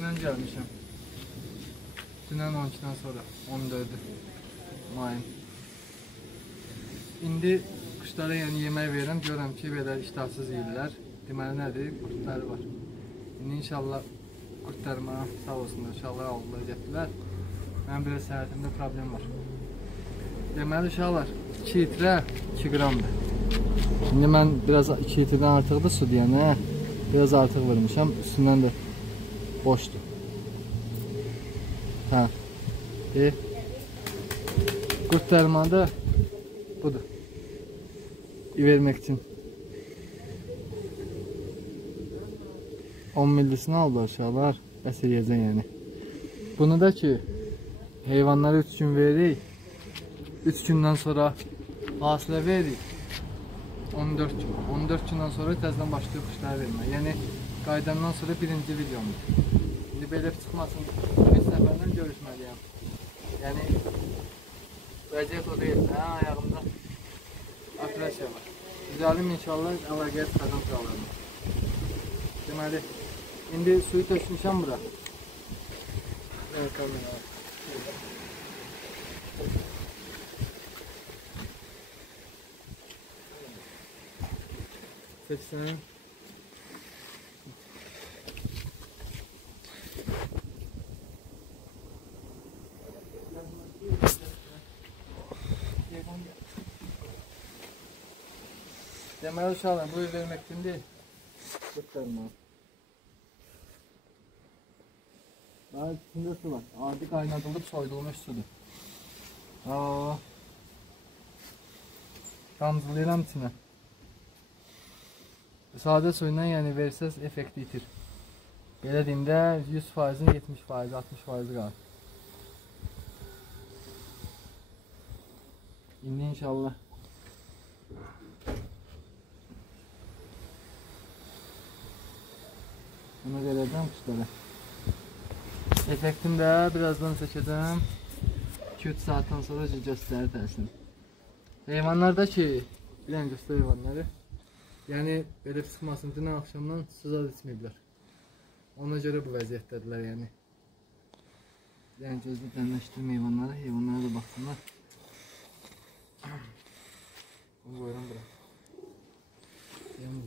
dünən gəlmişəm. Dünən 12-dən sonra 14-dü mayın. İndi quşlara yəni yemək verirəm, görürəm ki, belə iştahsız yeyirlər. Deməli nədir? Qurtları var. İndi inşallah qurtlarıma sağ olsunlar, uşaqlar aldılar, getdilər. Mənim biraz səhhətimdə problem var. Deməli uşaqlar 2 litrə 2 qramdır. İndi mən biraz 2 litrdən artıqdır su deyənə. Biraz artıq vurmuşam, üstündən də boşdur. Hə. Qurt dərmanı da budur. Vermək üçün 10 millisini aldılar uşaqlar. Bəs yeyəcən yəni. Bunu da ki heyvanlara 3 gün veririk. 3 gündən sonra hasilə veririk. 14 gün. 14 gündən sonra təzədən başlayıb quşları vermək. Yəni qaydandan sonra birinci videomdur. İndi belə çıxmasın. Bir səfərdən görüşməliyəm. Yəni vəziyyət o deyil. Hə, ayağımda operasiya var. Düzəlim inşallah əlaqəyə çıxacam uşaqlarına. Deməli, indi suyu tökmüşəm bura. Evet, kamera. 80. Deməli uşaqlar, bu vermək üçün deyil. Qurtarma. Daha içində su var. Adi qaynadılıb soyulmuş sudur. Damcılayıram içinə. Sadə suyla yəni versəz effekti itir. Belə deyimdə 100%-in 70%, 60% qalır. İndi inşallah bunu verəcəm quşlara. Effektim də birazdan çəkəcəm. 2-3 saatdan sonra göstərir təsini. Heyvanlarda ki, bilən göstər heyvanları. Yəni, belə çıxmasın, dünən axşamdan suzad içməyiblər. Ona görə bu vəziyyətdədirlər, yəni. Yəni, gözlə dənləşdirmə heyvanlara da baxsınlar. Bunu qoyuram bura. Yanı.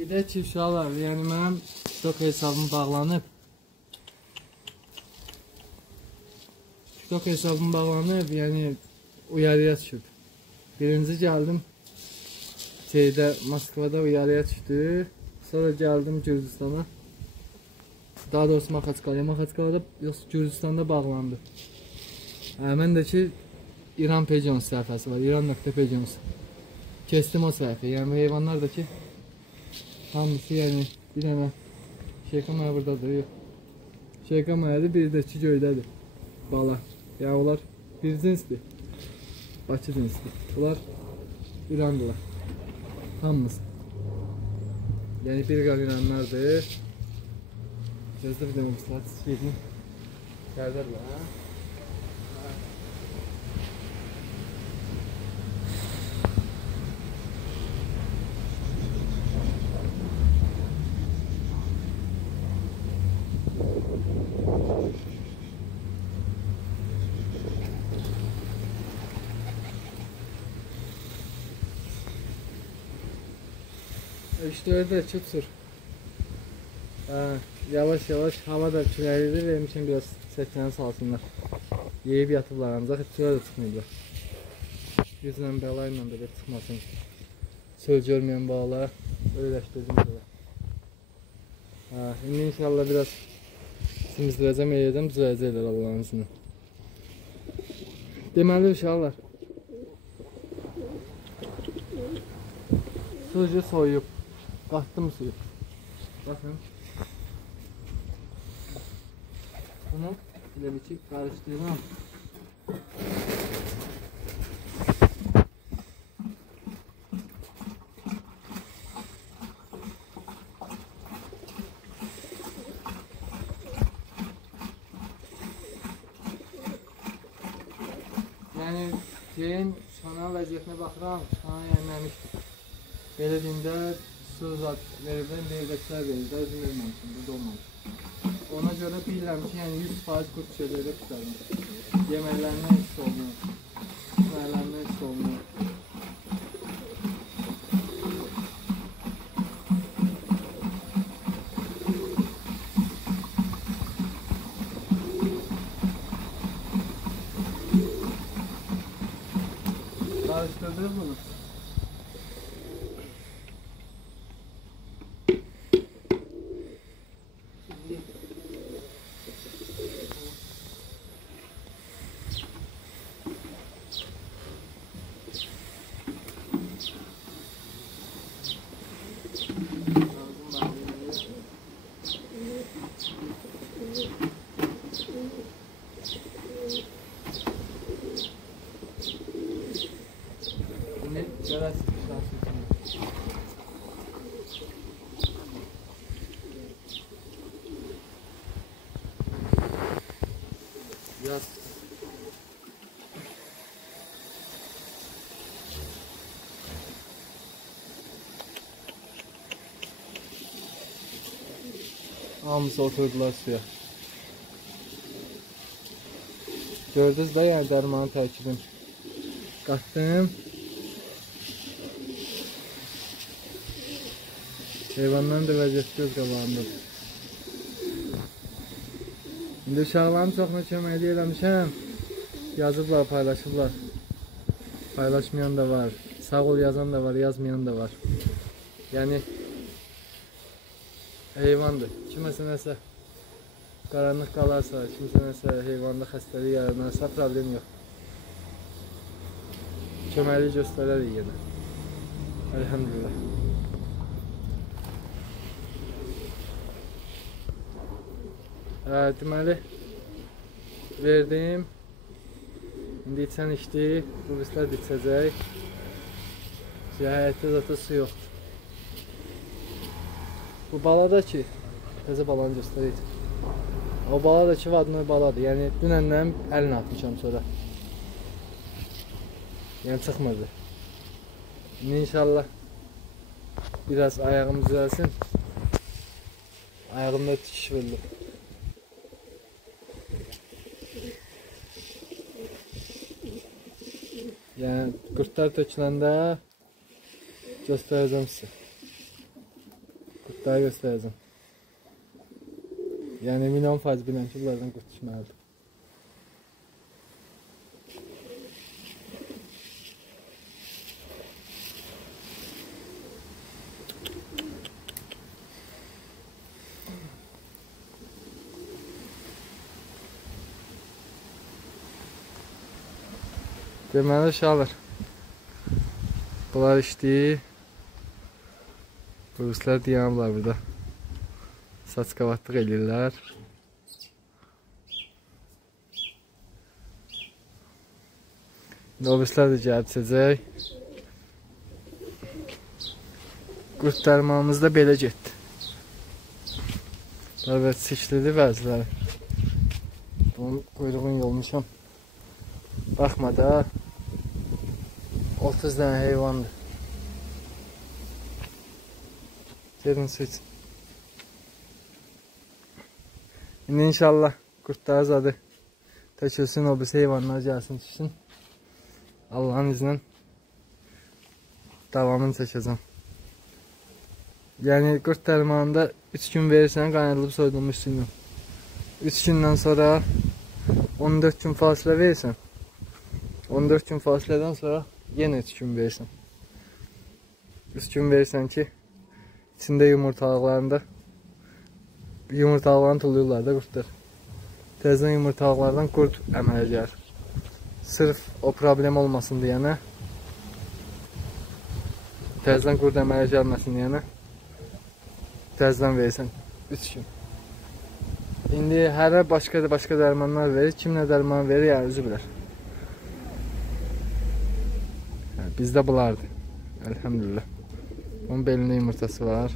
Gedək ki, uşaqlar, yəni mənim TikTok hesabım bağlanıb. Yəni uyarıya düşüb. Birinci gəldim Moskvada uyarıya düşdü. Sonra gəldim Gürcüstana. Daha doğrusu Maxaçkalaya. Maxaçkalada Gürcüstanda bağlandı. Mən də ki İran Pageons səhifəsi var. İran.pageons. Kestim o səhifə. Yəni heyvanlar da ki hamısı yəni bir dənə Şeyka maya buradadır, yox. Şeyka mayadır, bir də ki göydədir. Bala. Yəni onlar bir cinsdir. Bakı cinsdir. Bunlar İrandılar. Hamısı. Yəni bir qal İranlardır. Gözdə bir dənə bir saat çəkəyim. Gəldərlər, hə? İşte öyle çıksır. Yavaş yavaş hava da küləklidir, vermişim biraz çəkiləni salsınlar. Yeyib yatıblar ancaq çölə də çıxmayıblar. Yüzlə bəlayla da çıxmasın. Söz görməyən bağlar öyrəşdirdim belə. İndi inşallah biraz simizdirəcəm, eləyəcəm, düzələcəklər Allah'ın izniyle. Deməli uşaqlar, suyu soyub. Qattım suyu. Bakın. Bunu elə bir ki qarışdırıram. Şeyin kana vəziyyətinə baxıram, kana yənləmişdir. Belə dində su zat veribdən verdəklər verir, özüm verməmişim, burada olmamış. Ona görə bilirəm ki, yəni 100% qurt şeylərdə tutarım. Yeməklərindən hiss olunur, içməklərindən hiss olunur. Karıştırdınız bunu. Biraz Yaz. Hamısı oturdular suya. Gördünüz də yəni dərmanın tərkibini. Qatdım. Heyvanların da vəziyyəti göz qabağındadır. İndi uşaqların çoxuna kömək eləmişəm. Yazıblar, paylaşıblar. Paylaşmayan da var. Sağ ol yazan da var, yazmayan da var. Yəni heyvandır. Kiməsə nəsə qaranlıq qalarsa, kimsə nəsə heyvanda xəstəlik yaranarsa problem yox. Köməklik göstərərik yenə. Elhamdülillah. Deməli verdim. İndi içən içdi. Bu bizlər də içəcək. Həyətdə zaten su yoxdur. Bu bala da ki, təzə balanı göstərək. O bala da ki, vadnoy baladır. Yəni dünəndən əlini atmışam sonra. Yəni çıxmırdı. İndi inşallah biraz ayağım düzəlsin. Ayağımda tikiş verilib. Yəni qurtlar töküləndə göstərəcəm sizə. Qurtları göstərəcəm. Yəni 100% biləm ki, bunlardan qurt düşməlidir. Deməli uşaqlar, bunlar işləyir. Bu ruslar dayanıblar burada. Saç qavatlıq eləyirlər. Obislər də gəlib içəcək. Qurt dərmanımız da belə getdi. Evet, çişlidir bəziləri. Bunun quyruğunu yolmuşam. Baxma da 30 dənə heyvandır. Gedin su için. İndi inşallah qurtlar zadı tökülsün, o biz heyvanlar gəlsin çıxsın. Allah'ın izniyle davamını çəkəcəm. Yəni qurt dərmanında 3 gün verirsən qaynadılıb soyulmuş suyunu. 3 gündən sonra 14 gün fasilə verirsən. 14 gün fasilədən sonra yenə 3 gün verirsən. 3 gün verirsən ki, içində yumurtalıqlarını tuluyurlar da qurtlar. Təzədən yumurtalıqlardan qurt əmələ gəlir. Sırf o problem olmasın deyənə, təzədən qurt əmələ gəlməsin deyənə, təzədən verirsən 3 gün. İndi hərə başqa dərmanlar verir. Kim nə dərman verir, yəni özü bilər. Bizdə bulardır. Elhamdülillah. Onun belində yumurtası var.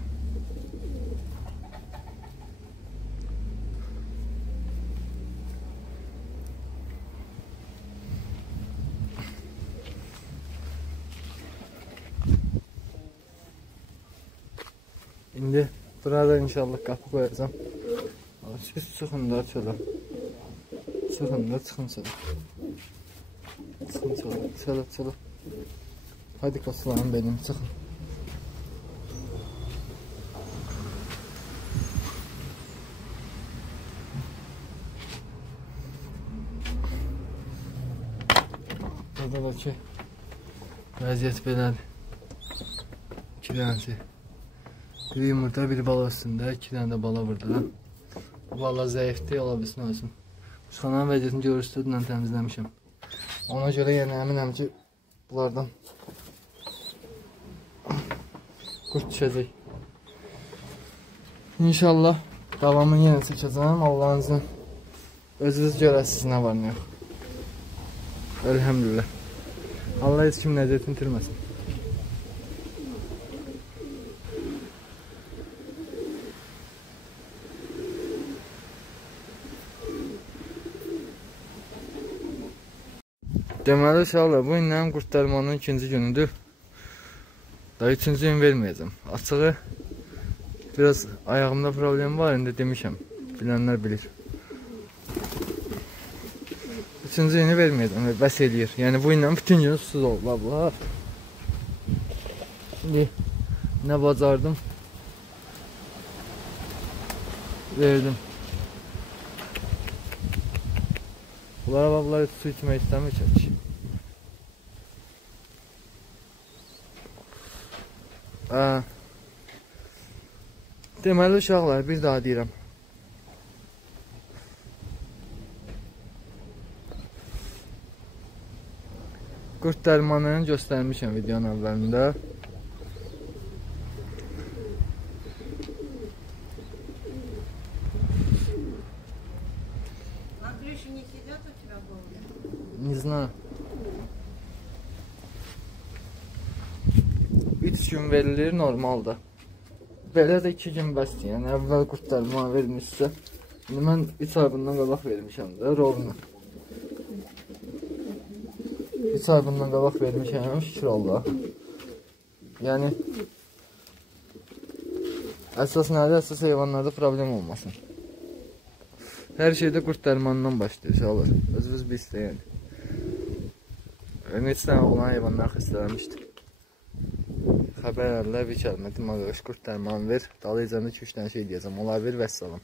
İndi burada inşallah qapı qoyacağım. Siz çıxın da çölə. Çıxın da çıxın çölə. Çıxın çölə. Hadi qasılarım benim, çıxın. Burada da ki vəziyyət belədir. 2 dənəsi. Bir yumurta, bir bala üstündə, 2 dənə də bala burada. Bu bala zəifdir, ola bilsin olsun. Kuşxananın vəziyyətini görürsünüz, dünən təmizləmişəm. Ona görə yəni əminəm ki, bunlardan qurt düşəcək. İnşallah davamını yenə çəkəcəm. Allah'ınızın özünüz görəsiniz nə var nə yox. Elhamdülillah. Allah heç kim nəzəretini itirməsin. Deməli uşaqlar, bu günlərin qurtarmanın 2-ci günüdür. Daha 3-cü gün verməyəcəm. Açığı biraz ayağımda problem var, indi demişəm. Bilənlər bilir. 3-cü günü verməyəcəm, bəs eləyir. Yəni bu günlərin bütün günü susuz oldular. Şimdi nə bacardım verdim. Bunlar su içmək istəmir ki. Deməli uşaqlar, bir daha deyirəm. Qurt dərmanını göstərmişəm videonun əvvəlində. Не знаю. 3 gün verilir normalda. Belə də 2 gün bəsdir. Yəni əvvəl qurt dərmanı vermişsə, indi mən 3 ay bundan qabaq vermişəm də rolunu. 3 ay bundan qabaq vermişəm, şükür Allah. Yəni əsas nədir? Əsas heyvanlarda problem olmasın. Hər şeydə qurt dərmanından başlayır uşaqlar. Özünüz bir istəyən. Heç dənə olan heyvanlar xəstələnmişdir. Xəbərlərlə bir kəlmə demək, qurt dərmanı ver. Dalayıcanda 2-3 dənə şey deyəcəm. Onlar ver, vəssalam.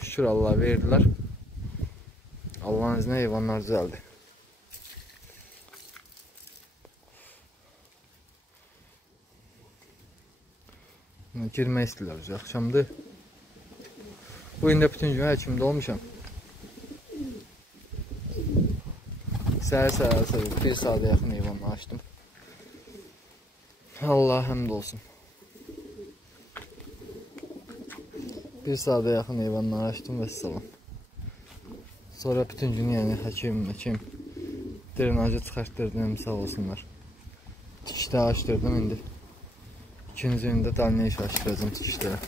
Şükür Allah verdilər. Allah'ın izni heyvanlar düzəldi. Girmək istəyirlər, axşamdır. Bu gün də bütün gün həkimdə olmuşam. Səhər 1 saata yaxın heyvanla açdım. Allah həmd olsun. 1 saata yaxın heyvanla açdım və salam. Sonra bütün gün yəni həkim drenajı çıxartdırdım, sağ olsunlar. Tikişdə açdırdım indi. 2-ci gündə dəlnə iş açdıracam tikişlərə.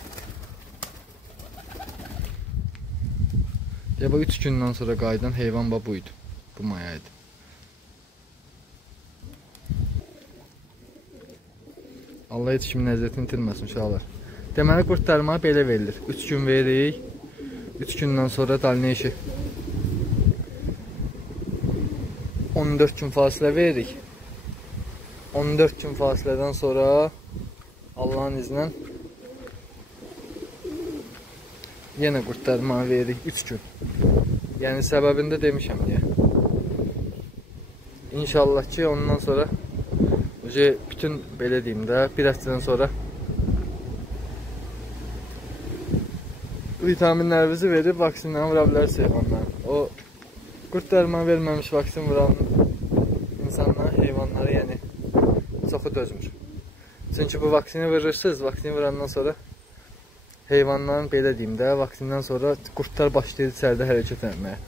Ya bu 3 gündən sonra qayıdan heyvan buydu. Bu mayaydı. Allah heç kimin nəzərətini itirməsin uşaqlar. Deməli qurt dərmanı belə verilir. 3 gün veririk. 3 gündən sonra dəlnə işi 14 gün fasilə veririk. 14 gün fasilədən sonra Allah'ın iznə yenə qurt dərmanı veririk 3 gün. Yəni səbəbini də demişəm deyə. İnşallah ki ondan sonra bütün belə deyim də bir həftədən sonra vitaminlərimizi verib vaksinlə vura bilərsə heyvanlar. O qurt dərmanı verməmiş vaksin vuran insanlar, heyvanları yəni çoxu dözmür. Çünki bu vaksini vurursunuz, vaksini vurandan sonra heyvanların belə deyim də vaksindən sonra qurtlar başlayır içəridə hərəkət etməyə.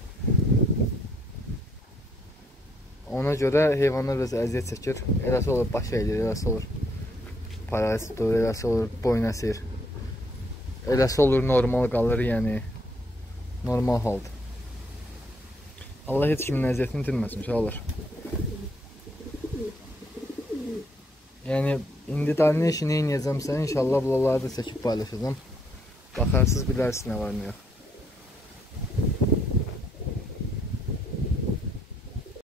Ona görə heyvanlar biraz əziyyət çəkir. Eləsi olur baş əydir, eləsi olur parazitdir, eləsi olur boyun əsir. Eləsi olur normal qalır, yəni normal haldır. Allah heç kimin əziyyətini itirməsin uşaqlar. Yəni indi dəlnə işini eləyəcəmsə, inşallah vlogları da çəkib paylaşacağam. Baxarsınız, bilərsiniz nə var, nə yox.